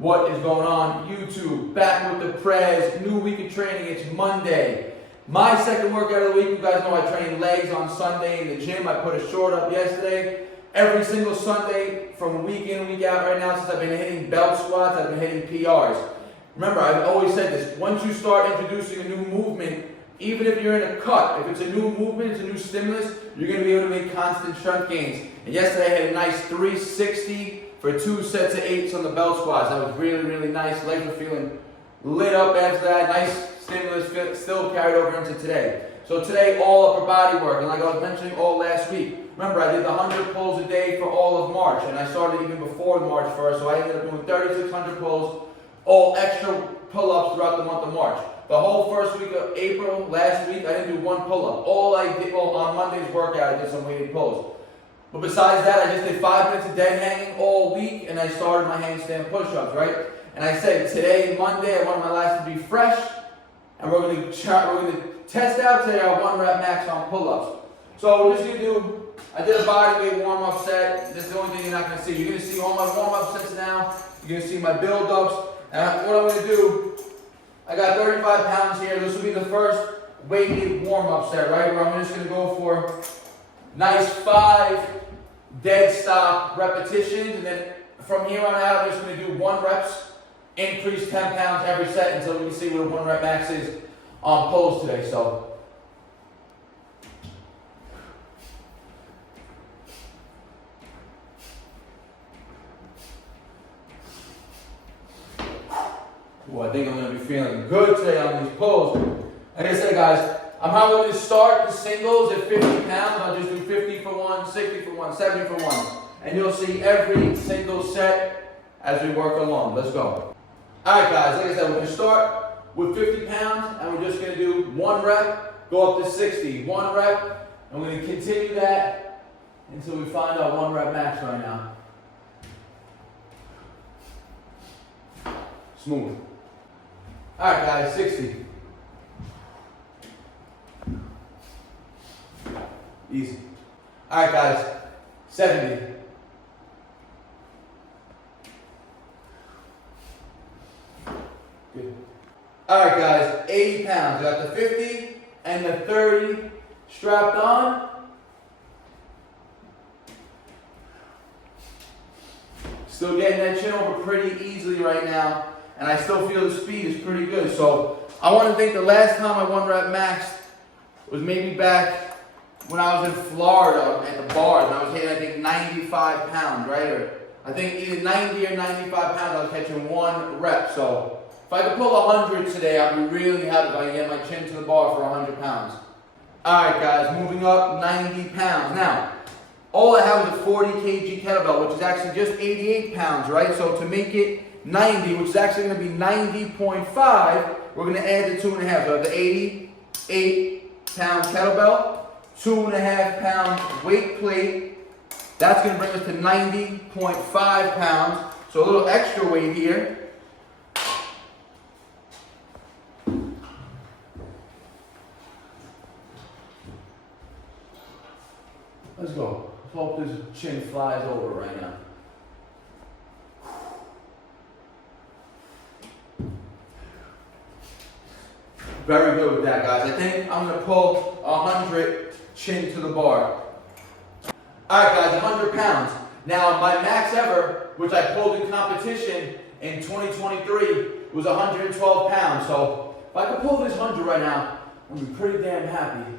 What is going on, YouTube? Back with the Prez, new week of training. It's Monday. My second workout of the week. You guys know I train legs on Sunday in the gym. I put a short up yesterday. Every single Sunday from week in, week out right now, since I've been hitting belt squats, I've been hitting PRs. Remember, I've always said this, once you start introducing a new movement, even if you're in a cut, if it's a new movement, it's a new stimulus, you're going to be able to make constant strength gains. And yesterday I had a nice 360 for 2 sets of 8s on the belt squats. That was really, really nice. Legs were feeling lit up after that. Nice stimulus still carried over into today. So today, all upper body work. And like I was mentioning all last week, remember I did the 100 pulls a day for all of March. And I started even before March 1st. So I ended up doing 3,600 pulls, all extra pull-ups throughout the month of March. The whole first week of April, last week, I didn't do one pull-up. All I did, on Monday's workout, I did some weighted pulls. But besides that, I just did 5 minutes of dead hanging all week, and I started my handstand push-ups, right? And I said, today, Monday, I wanted my lats to be fresh, and we're going to test out today our 1 rep max on pull-ups. So we're just going to do, I did a body weight warm-up set. This is the only thing you're not going to see. You're going to see all my warm-up sets now. You're going to see my build-ups. And what I'm going to do, I got 35 pounds here. This will be the first weighted warm-up set, right? Where I'm just going to go for nice 5 dead stop repetitions, and then from here on out, I'm just going to do 1 reps, increase 10 pounds every set until we can see what a 1 rep max is on pulls today. So, ooh, I think I'm going to be feeling good today on these pulls. Like I said, guys, I'm probably going to start the singles at 50 pounds. I'll just do 50 for 1, 60 for 1, 70 for 1. And you'll see every single set as we work along. Let's go. All right, guys, like I said, we're going to start with 50 pounds, and we're just going to do 1 rep, go up to 60. 1 rep, and we're going to continue that until we find our 1 rep max right now. Smooth. All right, guys, 60. Easy. All right, guys, 70. Good. All right, guys, 80 pounds. Got the 50 and the 30 strapped on. Still getting that chin over pretty easily right now, and I still feel the speed is pretty good. So I want to think the last time I 1 rep maxed was maybe back when I was in Florida at the bars, and I was hitting, I think, 95 pounds, right? Or I think either 90 or 95 pounds, I was catching 1 rep. So if I could pull 100 today, I'd be really happy if I could get my chin to the bar for 100 pounds. All right, guys, moving up, 90 pounds. Now, all I have is a 40 kg kettlebell, which is actually just 88 pounds, right? So to make it 90, which is actually going to be 90.5, we're going to add the 2.5. So I have the 88 pound kettlebell, 2.5 pound weight plate. That's going to bring us to 90.5 pounds. So a little extra weight here. Let's go. Let's hope this chin flies over right now. Very good with that, guys. I think I'm going to pull 100 chin to the bar. All right, guys, 100 pounds. Now, my max ever, which I pulled in competition in 2023, was 112 pounds. So if I could pull this 100 right now, I'm going to be pretty damn happy.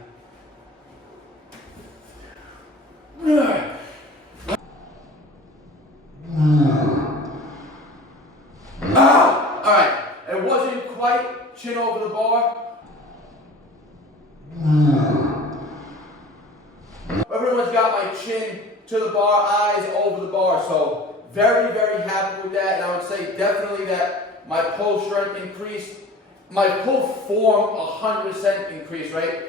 All right, it wasn't quite chin over the bar. I pretty much got my chin to the bar, eyes over the bar. So very, very happy with that. And I would say definitely that my pull strength increased. My pull form 100% increased, right?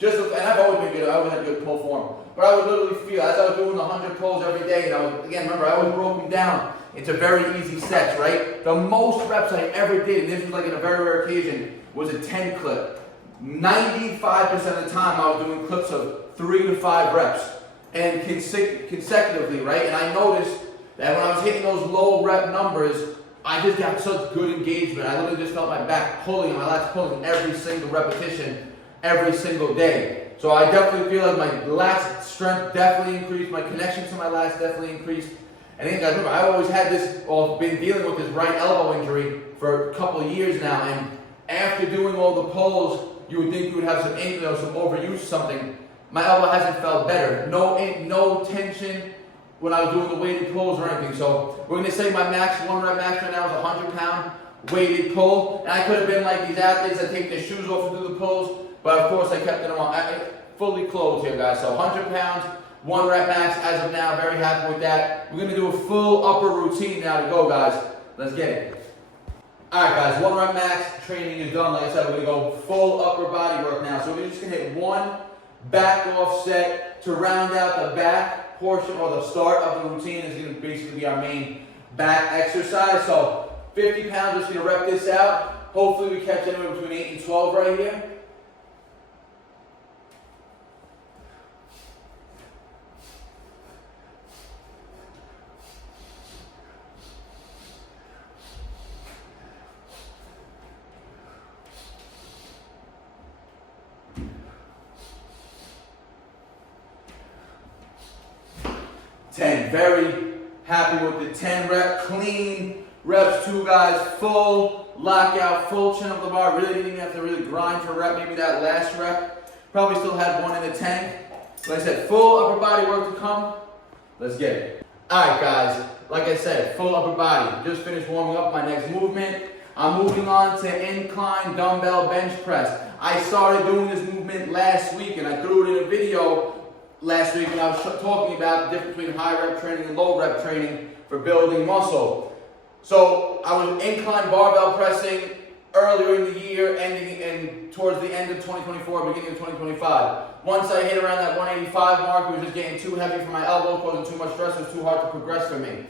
And I've always been good. I always had good pull form. But I would literally feel, as I was doing the 100 pulls every day, and I was, again, remember, I always broke them down into very easy sets, right? The most reps I ever did, and this was like in a very rare occasion, was a 10 clip. 95% of the time I was doing clips of 3 to 5 reps. And consecutively, right? And I noticed that when I was hitting those low rep numbers, I just got such good engagement. I literally just felt my back pulling and my lats pulling every single repetition, every single day. So I definitely feel like my lats strength definitely increased, my connection to my lats definitely increased. And then guys, remember, I always had this, or been dealing with this right elbow injury for a couple of years now, and after doing all the pulls, you would think you would have some some overuse or something. My elbow hasn't felt better. No tension when I was doing the weighted pulls or anything. So we're gonna say my max, 1 rep max right now is a 100-pound weighted pull. And I could have been like these athletes that take their shoes off and do the pulls, but of course I kept them on. Fully clothed here, guys. So 100 pounds, 1 rep max as of now. Very happy with that. We're gonna do a full upper routine now to go, guys. Let's get it. All right, guys, 1 rep max training is done. Like I said, we're gonna go full upper body work now. So we're just gonna hit 1 back off set to round out the back portion, or the start of the routine is going to basically be our main back exercise. So 50 pounds, just going to rep this out. Hopefully we catch anywhere between 8 and 12 right here. Very happy with the 10 rep, clean reps, 2 guys, full lockout, full chin up the bar. Really didn't even have to really grind for a rep. Maybe that last rep. Probably still had 1 in the tank. Like I said, full upper body work to come. Let's get it. All right, guys. Like I said, full upper body. Just finished warming up my next movement. I'm moving on to incline dumbbell bench press. I started doing this movement last week, and I threw it in a video last week when I was talking about the difference between high rep training and low rep training for building muscle. So I was incline barbell pressing earlier in the year, ending in towards the end of 2024, beginning of 2025. Once I hit around that 185 mark, it was just getting too heavy for my elbow, causing too much stress. It was too hard to progress for me.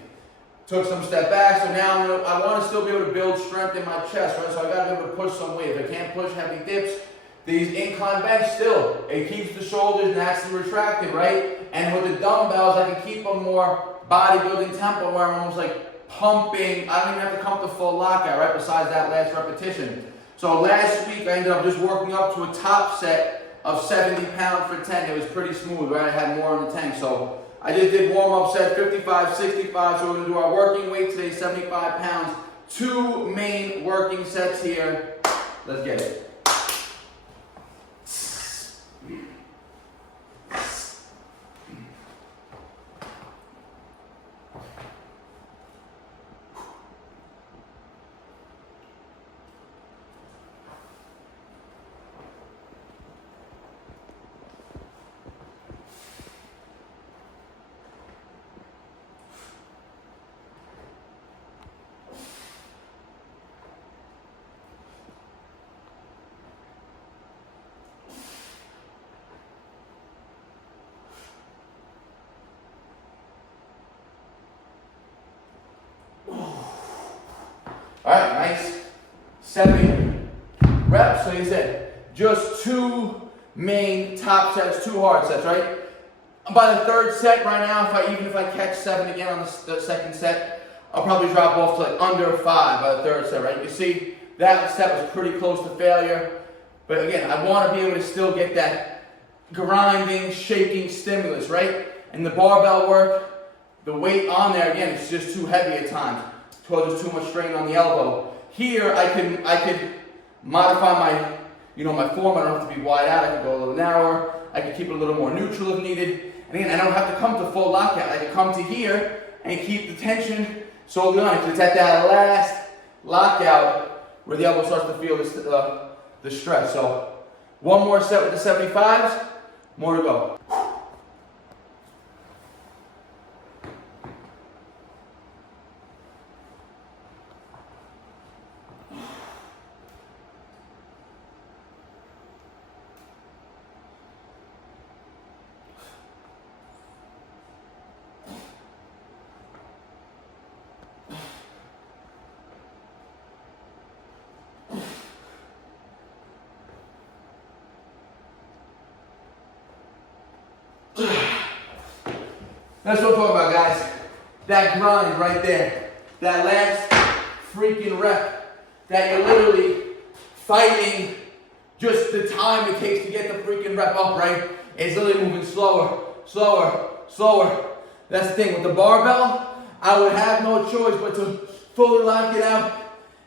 Took some step back, so now I want to still be able to build strength in my chest, right? So I got to be able to push some weight. If I can't push heavy dips, these incline bench still, it keeps the shoulders naturally retracted, right? And with the dumbbells, I can keep a more bodybuilding tempo where I'm almost like pumping. I don't even have to come to full lockout, right? Besides that last repetition. So last week, I ended up just working up to a top set of 70 pounds for 10. It was pretty smooth, right? I had more in the tank. So I just did warm-up set, 55, 65. So we're gonna do our working weight today, 75 pounds. 2 main working sets here. Let's get it. All right, nice 7 reps. So you said just 2 main top sets, 2 hard sets, right? By the 3rd set right now, even if I catch 7 again on the 2nd set, I'll probably drop off to like under 5 by the 3rd set, right? You see, that set was pretty close to failure. But again, I want to be able to still get that grinding, shaking stimulus, right? And the barbell work, the weight on there, again, it's just too heavy at times. Causes too much strain on the elbow. Here, I could modify my form. I don't have to be wide out. I can go a little narrower. I can keep it a little more neutral if needed. And again, I don't have to come to full lockout. I can come to here and keep the tension solely on it. Because it's at that last lockout where the elbow starts to feel the stress. So 1 more set with the 75s. More to go. That's what I'm talking about, guys. That grind right there. That last freaking rep that you're literally fighting just the time it takes to get the freaking rep up, right? It's literally moving slower, slower, slower. That's the thing. With the barbell, I would have no choice but to fully lock it out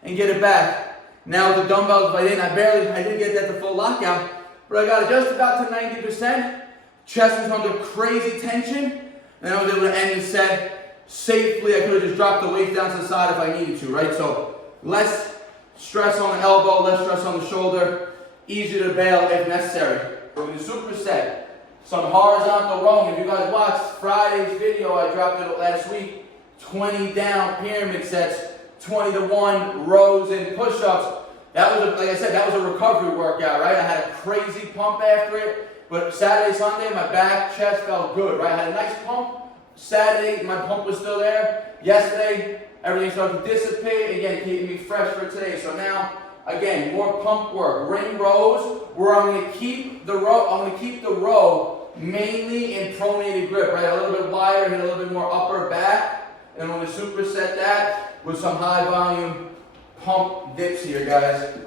and get it back. Now with the dumbbells, I didn't get that to full lockout, but I got it just about to 90%. Chest was under crazy tension, and I was able to end the set safely. I could have just dropped the weight down to the side if I needed to, right? So less stress on the elbow, less stress on the shoulder, easier to bail if necessary. We're going to superset. Some horizontal rowing. If you guys watched Friday's video, I dropped it last week. 20 down pyramid sets, 20-to-1 rows and push-ups. That was, like I said, that was a recovery workout, right? I had a crazy pump after it, but Saturday, Sunday, my back, chest felt good, right? I had a nice pump. Saturday, my pump was still there. Yesterday, everything started to dissipate. Again, keeping me fresh for today. So now, again, more pump work. Ring rows, where I'm going to keep the row mainly in pronated grip, right? A little bit wider, hit a little bit more upper back, and I'm going to superset that with some high volume pump dips here, guys.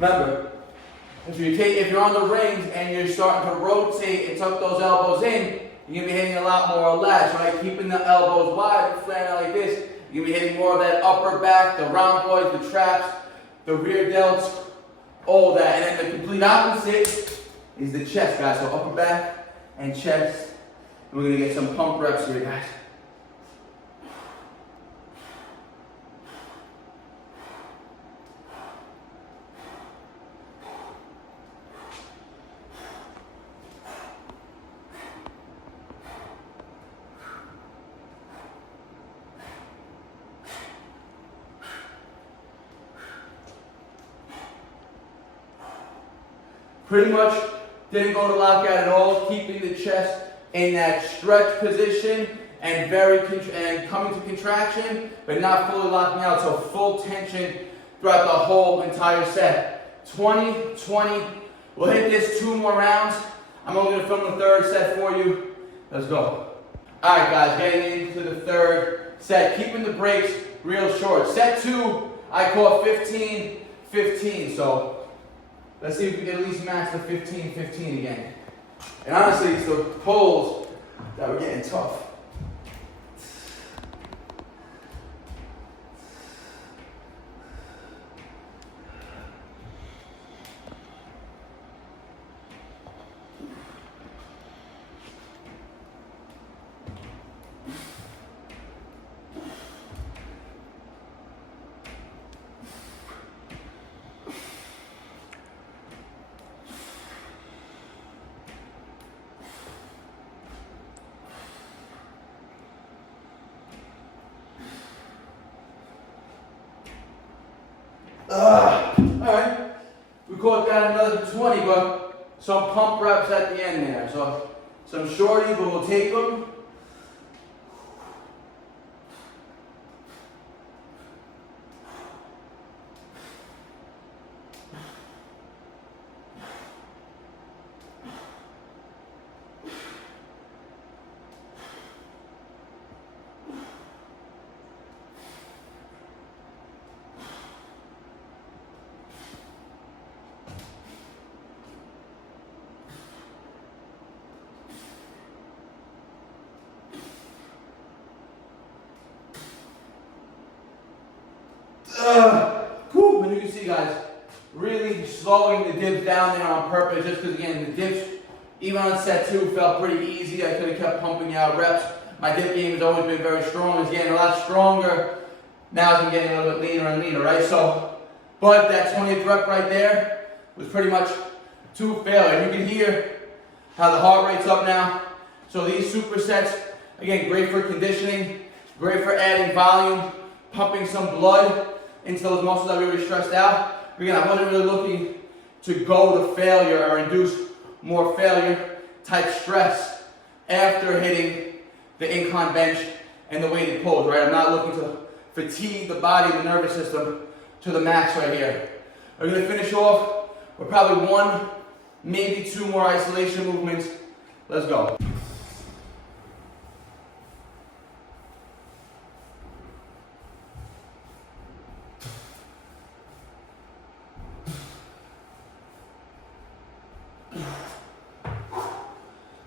Remember, if you're on the rings and you're starting to rotate and tuck those elbows in, you're going to be hitting a lot more lats, right? Keeping the elbows wide, flaring out like this, you're going to be hitting more of that upper back, the rhomboids, the traps, the rear delts, all that. And then the complete opposite is the chest, guys. So upper back and chest. And we're going to get some pump reps here, guys. Pretty much didn't go to lockout at all, keeping the chest in that stretch position and coming to contraction, but not fully locking out, so full tension throughout the whole entire set. 20, 20. We'll hit this 2 more rounds. I'm only going to film the 3rd set for you. Let's go. All right, guys, getting into the 3rd set, keeping the breaks real short. Set 2, I call 15, 15. So let's see if we can at least match the 15, 15 again. And honestly, it's the pulls that we're getting tough. Alright, we caught that another 20, but some pump reps at the end there. So some shorties, but we'll take them. And you can see, guys, really slowing the dips down there on purpose, just because, again, the dips, even on set 2, felt pretty easy. I could have kept pumping out reps. My dip game has always been very strong. It's getting a lot stronger now as I'm getting a little bit leaner and leaner, right? So, but that 20th rep right there was pretty much to failure. You can hear how the heart rate's up now. So these supersets, again, great for conditioning, great for adding volume, pumping some blood into those muscles that we already stressed out. Again, I wasn't really looking to go to failure or induce more failure type stress after hitting the incline bench and the weighted pulls, right? I'm not looking to fatigue the body and the nervous system to the max right here. We're gonna finish off with probably one, maybe two more isolation movements. Let's go.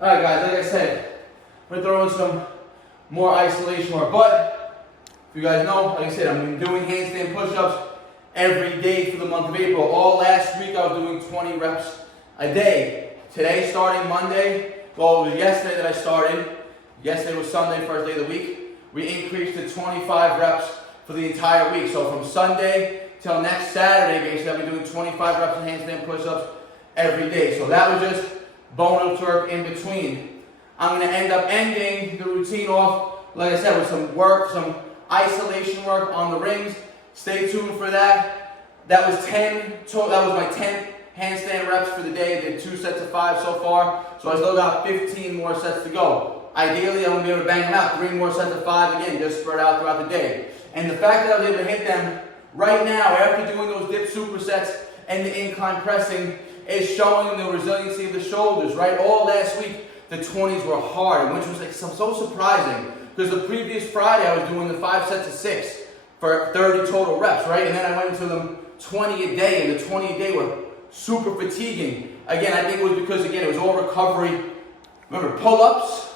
Alright guys, like I said, we're throwing some more isolation work, but if you guys know, like I said, I've been doing handstand push-ups every day for the month of April. All last week I was doing 20 reps a day. Today, starting Monday, well, it was yesterday that I started. Yesterday was Sunday, first day of the week. We increased to 25 reps for the entire week. So from Sunday till next Saturday, basically, I'll be doing 25 reps of handstand push-ups every day. So that was just bonus work in between. I'm going to end up ending the routine off, like I said, with some work, some isolation work on the rings. Stay tuned for that. That was my 10th handstand reps for the day. I did 2 sets of 5 so far, so I still got 15 more sets to go. Ideally, I'm going to be able to bang them out. 3 more sets of 5 again, just spread out throughout the day. And the fact that I was able to hit them right now after doing those dip supersets and the incline pressing is showing the resiliency of the shoulders, right? All last week, the 20s were hard, which was like so surprising, because the previous Friday I was doing the 5 sets of 6 for 30 total reps, right? And then I went into them 20 a day, and the 20 a day were super fatiguing. Again, I think it was because, again, it was all recovery. Remember, pull-ups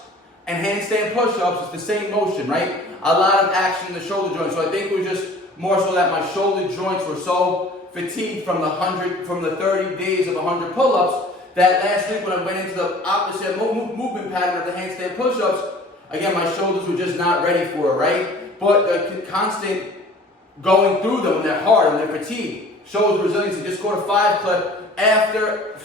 and handstand push-ups is the same motion, right? A lot of action in the shoulder joints. So I think it was just more so that my shoulder joints were so fatigued from the 30 days of 100 pull-ups that last week when I went into the opposite movement pattern of the handstand push-ups, again, my shoulders were just not ready for it, right? But the constant going through them when they're hard and they're fatigued shows resiliency. Just scored a 5 clip after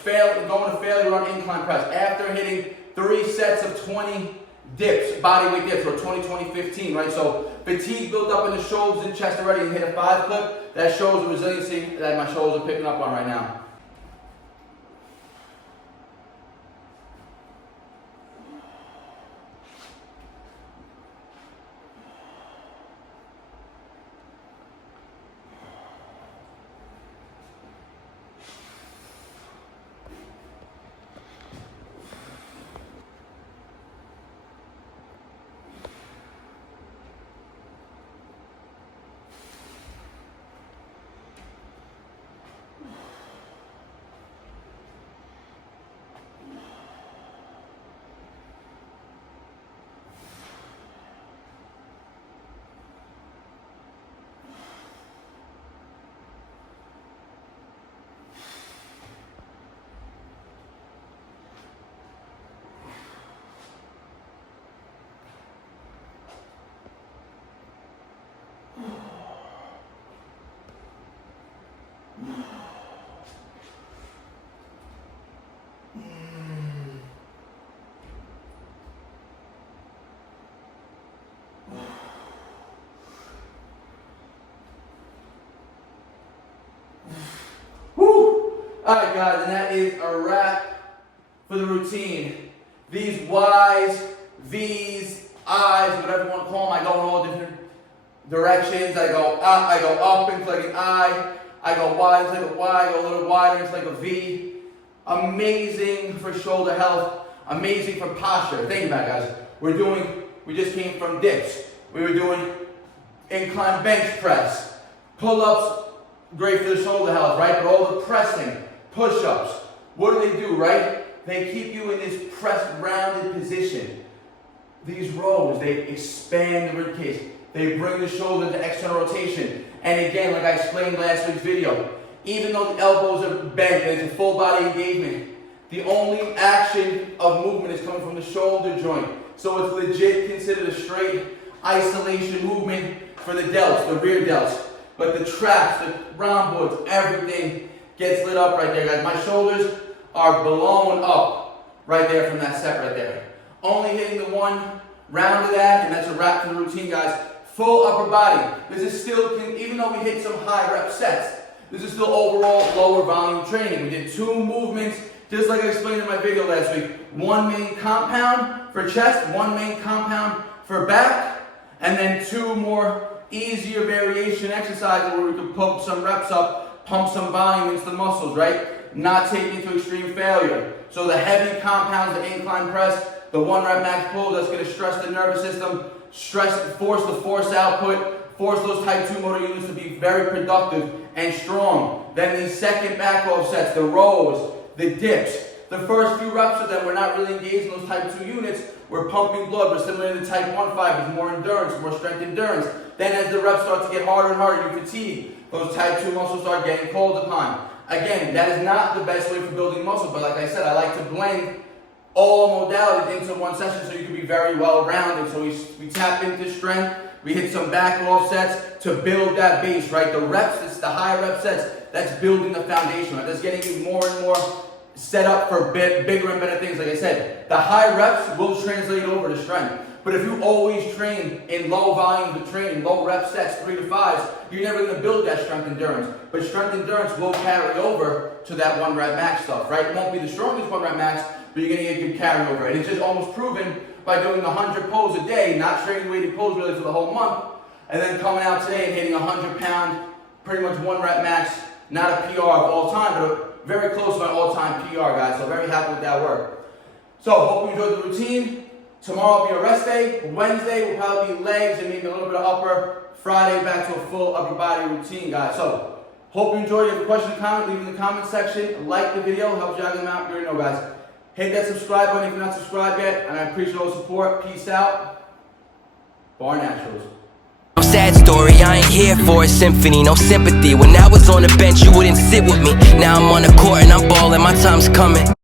going to failure on incline press, after hitting 3 sets of 20 dips, body weight dips, or 20-20-15, right? So fatigue built up in the shoulders and chest already, and hit a 5 clip. That shows the resiliency that my shoulders are picking up on right now. Alright guys, and that is a wrap for the routine. These Y's, V's, I's, whatever you want to call them, I go in all different directions. I go up into like an I go wide into like a Y, I go a little wider into like a V. Amazing for shoulder health, amazing for posture. Think about it guys, we just came from dips. We were doing incline bench press, pull-ups, great for the shoulder health, right? But all the pressing, push-ups, what do, right? They keep you in this pressed, rounded position. These rows, they expand the ribcage. They bring the shoulder into external rotation. And again, like I explained last week's video, even though the elbows are bent and it's a full body engagement, the only action of movement is coming from the shoulder joint. So it's legit considered a straight isolation movement for the delts, the rear delts. But the traps, the rhomboids, everything gets lit up right there, guys. My shoulders are blown up right there from that set right there. only hitting the 1 round of that, and that's a wrap for the routine, guys. Full upper body. This is still, even though we hit some high rep sets, this is still overall lower volume training. We did 2 movements, just like I explained in my video last week. 1 main compound for chest, 1 main compound for back, and then 2 more easier variation exercises where we can pump some reps up, pump some volume into the muscles, right? Not taking it to extreme failure. So the heavy compounds, the incline press, the 1 rep max pull, that's going to stress the nervous system, force the force output, force those type 2 motor units to be very productive and strong. Then these second back off sets, the rows, the dips. The first few reps of them, we're not really engaged in those type 2 units. We're pumping blood. We're similar to the type 1 fibers, more endurance, more strength endurance. Then as the reps start to get harder and harder, you fatigue. Those type 2 muscles start getting called upon. Again, that is not the best way for building muscle, but like I said, I like to blend all modalities into one session so you can be very well rounded. So we tap into strength, we hit some back off sets to build that base, right? The reps, it's the higher rep sets, that's building the foundation, right? That's getting you more and more set up for bigger and better things. Like I said, the high reps will translate over to strength. But if you always train in low volumes of training, low rep sets, 3 to 5s, you're never going to build that strength endurance. But strength endurance will carry over to that 1 rep max stuff, right? It won't be the strongest 1 rep max, but you're going to get good carryover. And it's just almost proven by doing 100 pulls a day, not training weighted pulls really for the whole month, and then coming out today and hitting 100-pound, pretty much 1 rep max, not a PR of all time, but very close to my all-time PR, guys. So very happy with that work. So hope you enjoyed the routine. Tomorrow will be a rest day. Wednesday will probably be legs and maybe a little bit of upper. Friday back to a full upper body routine, guys. So hope you enjoyed. If you have a question or comment, leave it in the comment section. Like the video, helps jog them out. You already know, guys. Hit that subscribe button if you're not subscribed yet, and I appreciate all the support. Peace out. BARNATURALS. No sad story, I ain't here for a symphony, no sympathy. When I was on the bench, you wouldn't sit with me. Now I'm on the court and I'm balling, my time's coming.